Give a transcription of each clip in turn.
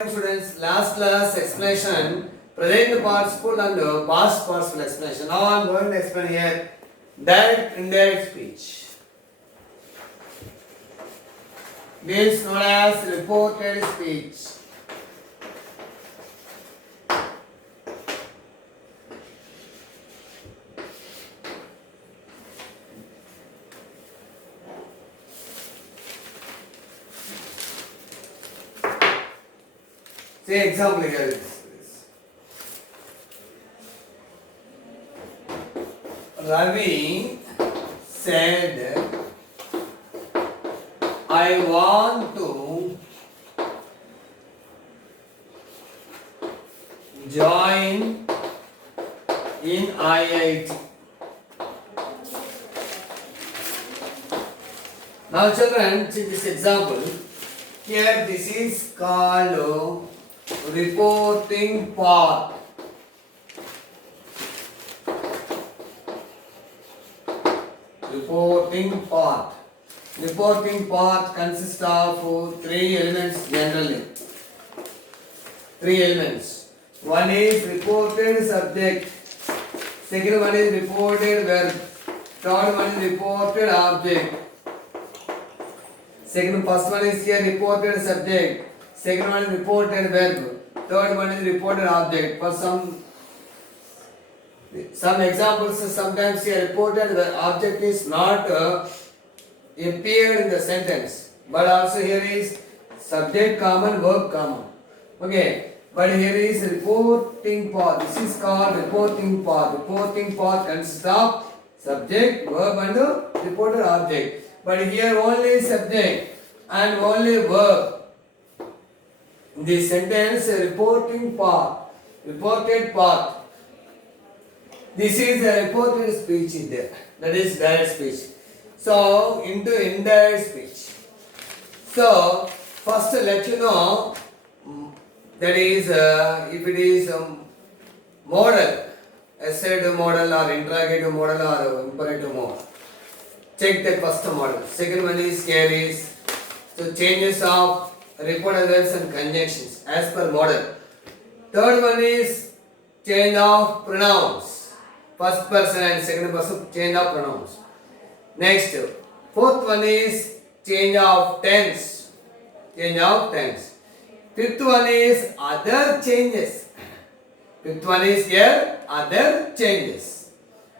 Students, last class explanation, present participle and past participle explanation. Now I am going to explain here direct indirect speech. This is known as reported speech. Say example here. Ravi said, I want to join in IIT. Now children, take this example. Here this is called reporting part. Reporting part. Reporting part consists of three elements generally. Three elements. One is reported subject. Second one is reported verb. Third one is reported object. First one is here reported subject. Second one is reported verb. Third one is reported object. For some examples, sometimes here reported object is not appeared in the sentence, but also here is subject common, verb common. Okay, but here is reporting part. This is called reporting part. Reporting part consists of subject, verb and reported object. But here only subject and only verb. The sentence reporting part, reported part. This is a reported speech in there. That is direct speech. So into indirect speech. So first let you know that is if it is modal, assertive modal or interrogative modal or imperative modal. Check the first model. Second one is here is so changes of reported verbs and conjunctions as per model. Third one is change of pronouns. First person and second person change of pronouns. Next, fourth one is change of tense. Change of tense. Fifth one is other changes. Fifth one is here other changes.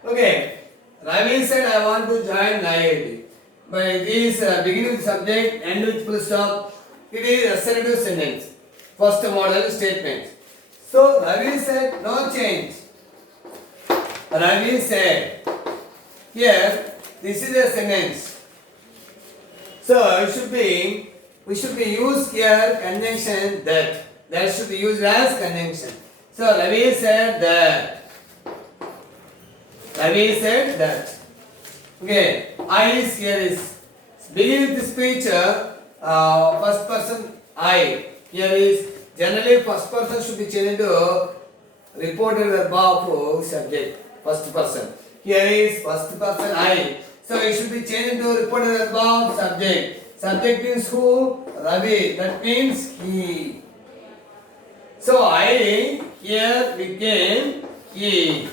Okay. Ravi said I want to join IIT. But it is begin with subject, end with full stop. It is assertive sentence. First model statement. So Ravi said no change. Ravi said here this is a sentence. So we should be used here conjunction that. That should be used as conjunction. So Ravi said that. Ravi said that. Okay, I is here is begin with the speech. First person I. Here is generally first person should be changed to reported verb of subject. First person. Here is first person I. So it should be changed to reported verb of subject. Subject means who? Ravi. That means he. So I here became he.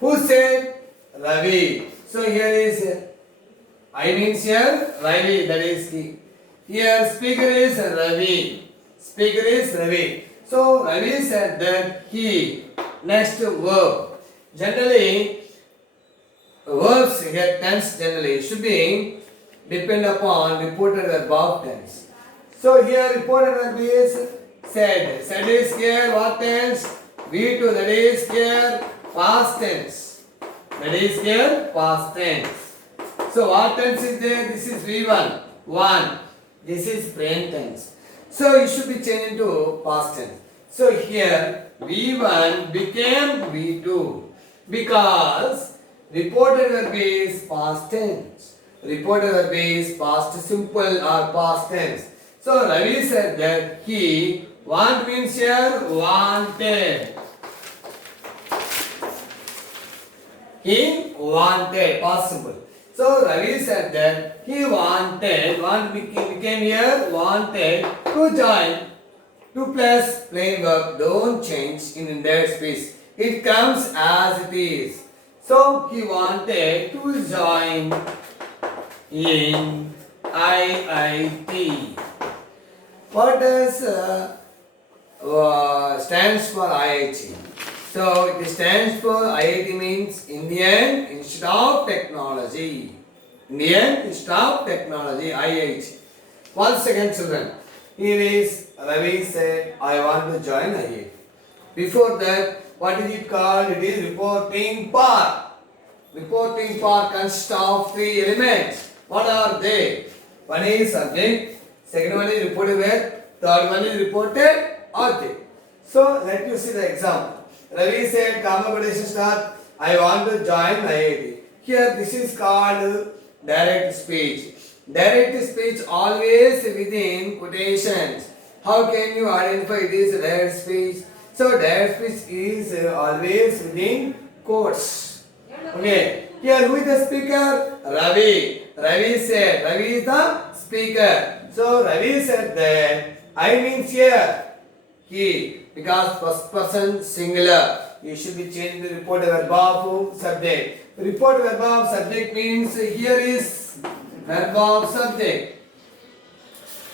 Who said? Ravi. So here is I means here Ravi, that is he. Here speaker is Ravi. Speaker is Ravi. So Ravi said that he. Next verb. Generally verbs here tense generally should be depend upon reported verb of tense. So here reported verb is said. Said is here what tense? V2, that is here past tense. That is here past tense. So what tense is there? This is V1. 1. This is present tense. So it should be changed into past tense. So here V1 became V2 because reported verb is past tense. Reported verb is past simple or past tense. So Ravi said that he want means here wanted. He wanted, possible. So Ravi said that he wanted, became here, wanted to join To plus plain verb don't change in indefinite speech. It comes as it is. So he wanted to join in IIT. What does stands for IIT? So it stands for IIT means Indian Institute of Technology. Indian Institute of Technology, IIT. Once again, children, here is Ravi said, I want to join IIT. Before that, what is it called? It is reporting part. Reporting part consists of three elements. What are they? One is subject, second one is reported verb, third one is reported object. So let you see the example. Ravi said, comma quotation start, I want to join IIT. Here this is called direct speech. Direct speech always within quotations. How can you identify it is direct speech? So direct speech is always within quotes. Okay. Here who is the speaker? Ravi. Ravi said. Ravi is the speaker. So Ravi said that I means here he. Because first person singular. You should be changing the report verb of subject. Report verb of subject means here is verb of subject.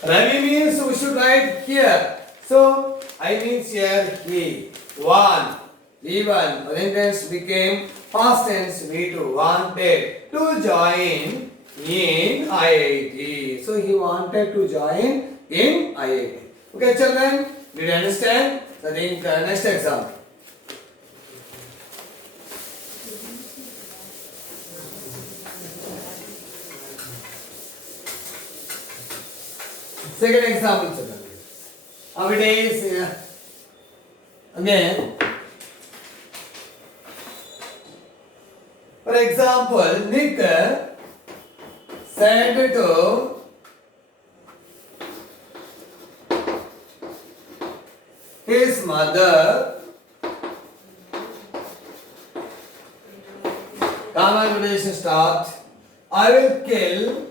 Ravi means we should write here. So I means here he. One. V1. Present tense became past tense V2. Wanted to join in IIT. So he wanted to join in IIT. Okay, children, did you understand? So then next example. Second example, children. Nowadays, again, for example, Nick said to his mother, conversation start, I will kill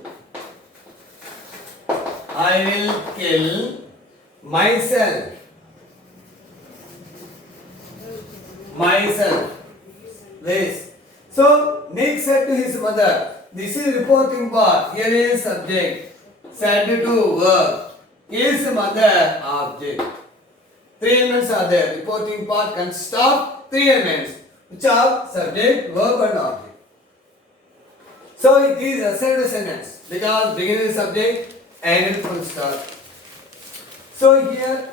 myself. This. So Nick said to his mother, this is reporting part. Here is subject. Said to verb. Is mother object. Three elements are there. Reporting part consists of three elements, which are subject, verb, and object. So it is assertive sentence because beginning is subject and full stop. So here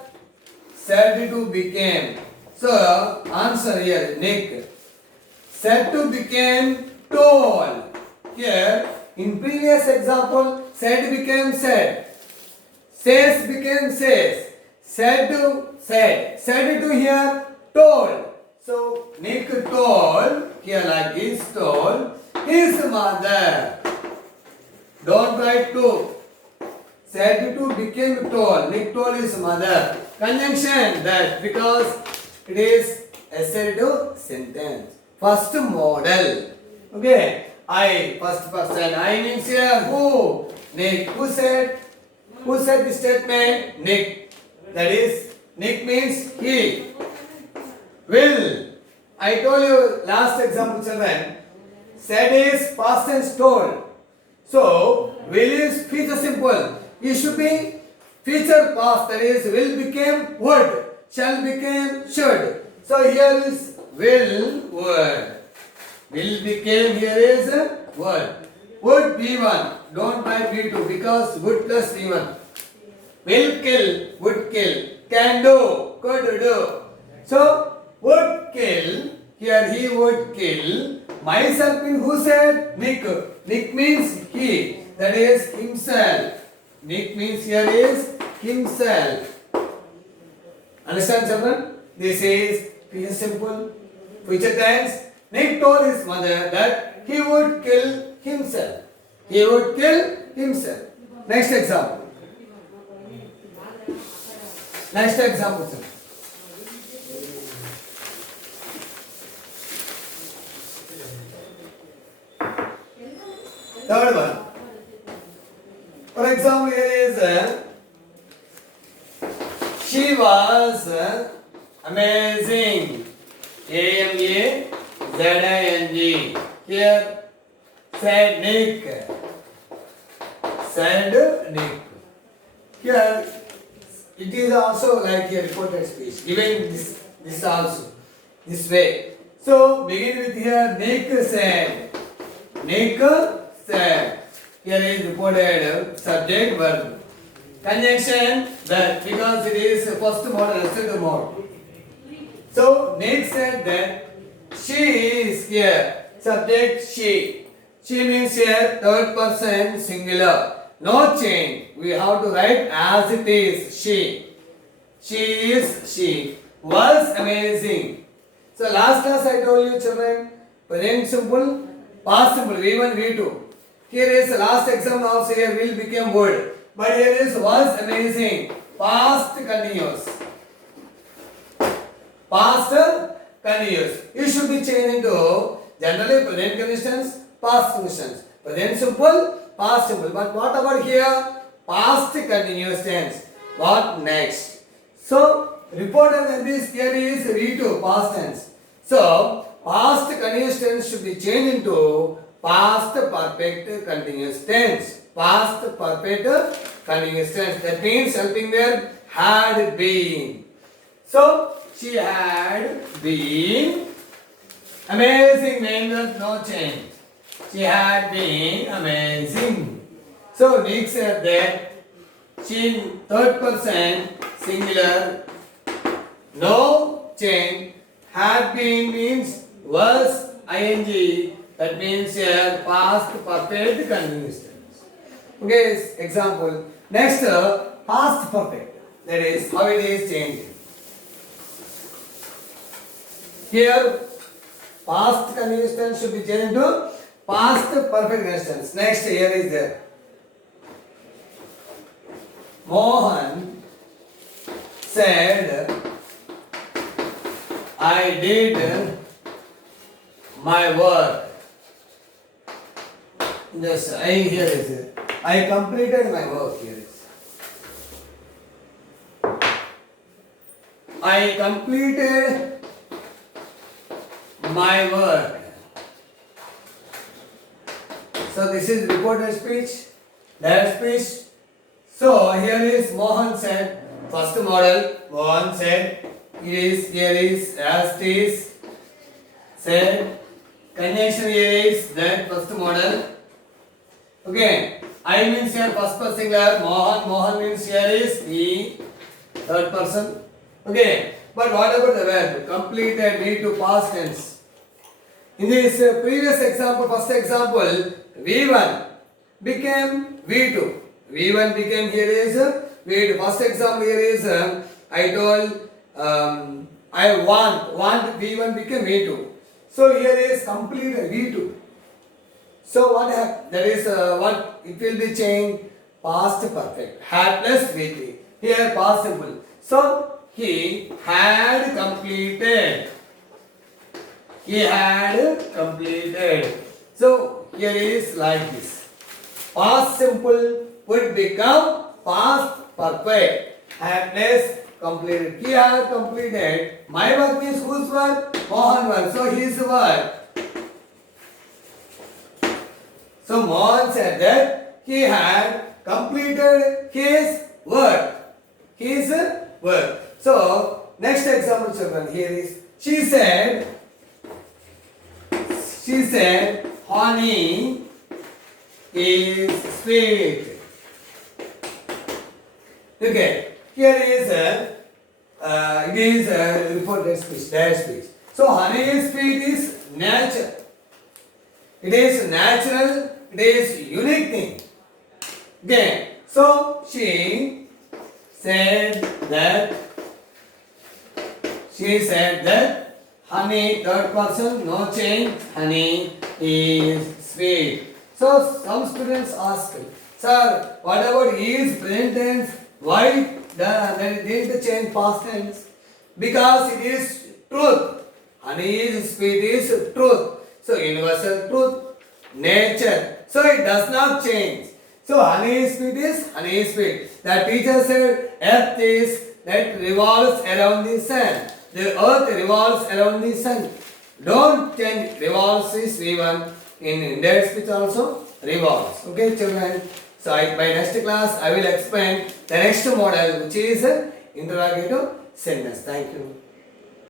said to became. So answer here Nick. Said to became told. Here in previous example said became said. Says became says. Said to said. Said to here told. So Nick told here like this told his mother. Don't write to. Said to became told. Nick told his mother. Conjunction that because it is assertive sentence. First model. Okay. I first person. I means here who? Nick. Who said? Who said the statement? Nick. That is Nick means he. Will. I told you last example children. Said is past tense told. So will is future simple. It should be future past. That is will became would. Shall became should. So here is will word. Will became here is a word. Would V1. Don't write V2 because would plus V1. Will kill. Would kill. Can do. Could do. So would kill. Here he would kill. Myself means who said? Nick. Nick means he. That is himself. Nick means here is himself. Understand children? This is future simple. Future tense. Nick told his mother that he would kill himself. He would kill himself. Next example. Next example, sir. Third one. For example, here is she She was amazing. Amazing. Here, said Nick. Said Nick. Here, it is also like a reported speech. Given this also, this way. So, begin with here, Nick said. Nick said. Here is reported subject verb. Conjunction that because it is first mode and second mode. So Nick said that she is here. Subject she. She means here third person singular. No change. We have to write as it is. She. She was amazing. So last class I told you children, present simple, past simple, V1, V2. Here is the last example also here will become word. But here is was amazing. Past continuous. Past continuous. You should be changed into generally present conditions, past conditions. Present simple, past simple. But what about here? Past continuous tense. What next? So, reported in this here is V2, past tense. So, past continuous tense should be changed into past perfect continuous tense. Past perfect continuous tense. That means helping verb had been. So, she had been amazing. Main verb no change. She had been amazing. So, Nick said that she third person singular no change. Had been means was ing. That means here past perfect continuous tense. Okay, example. Next, past perfect. That is how it is changing. Here, past continuous tense should be changed to past perfect continuous tense. Next, here is there. Mohan said, I did my work. Yes, here is it. I completed my work. Here is. I completed my work. So this is reported speech, direct speech. So here is Mohan said, first model. Mohan said, here is, as it is, said, conjunction here is that first model. Okay, I means here first person singular, Mohan means here is he, third person. Okay, but what about the verb? Completed, need to past tense. In this previous example, first example, V1 became V2. V1 became here is V2. First example here is I told I want V1 became V2. So here is completed V2. So what happened? That is what it will be changed past perfect. Had plus V3. Here past simple. So he had completed. He had completed. So here is like this. Past simple would become past perfect. Had plus completed. He had completed. My work means whose work? Mohan work. So his work. So Mohan said that he had completed his work. His work. So next example children here is she said honey is sweet. Okay, here is it is a reported speech, direct speech. So honey is sweet is nature. It is natural, it is unique thing. Okay, so she said that honey, third person, no change, honey is sweet. So some students ask, sir, what about is present tense? Why they didn't change past tense? Because it is truth. Honey is sweet is truth. So universal truth, nature. So it does not change. So honey is sweet is honey is sweet. The teacher said earth is that revolves around the sun. The earth revolves around the sun. Don't change revolves is V1. In dead speech also revolves. Okay, children. So by next class I will explain the next model, which is interrogative sentence. Thank you.